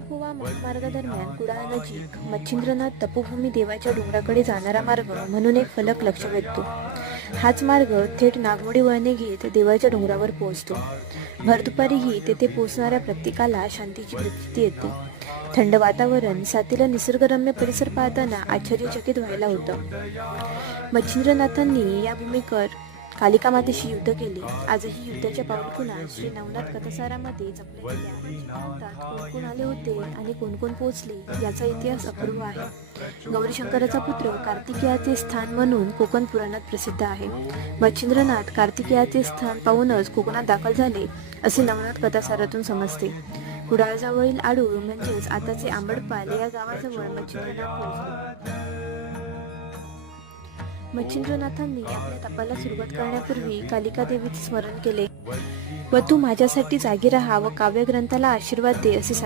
गोवा महामार्गादरम्यान कुडाळ नजीक मच्छिंद्रनाथ तपोभूमी देवाच्या डोंगराकडे जाणारा मार्ग म्हणून एक फलक लक्ष वेधतो. हाच मार्ग थेट नागमोडी वळणे घेत देवाच्या डोंगरावर पोहोचतो. भर दुपारीही तेथे पोहोचणाऱ्या प्रत्येकाला शांतीची प्रतीती येते. थंड वातावरण, साथीला निसर्गरम्य परिसर पाहताना आश्चर्यचकित व्हायला होतं. मच्छिंद्रनाथांनी या भूमीकर कालिका मातेशी युद्ध केले. आजही युद्धाच्या पावलखुणा श्री नवनाथ कथासारामध्ये जपल्या गेल्या. कोण कोण आले होते आणि कोण कोण पोहोचले याचा इतिहास अपूर्व आहे. गौरीशंकराचा पुत्र कार्तिकेयाचे स्थान म्हणून कोकण पुराणात प्रसिद्ध आहे. मच्छिंद्रनाथ कार्तिकेयाचे स्थान पाहूनच कोकणात दाखल झाले असे नवनाथ कथासारातून समजते. कुडाळजवळील आडूळ म्हणजेच आताचे आंबडपाल या गावाजवळ मच्छिंद्रनाथ पोहोचले. मच्छिंद्रनाथांनी आपल्या तपाला सुरुवात करण्यापूर्वी कालिका देवीचे स्मरण केले व तू माझ्यासाठी जागी राहा व काव्यग्रंथाला आशीर्वाद दे असे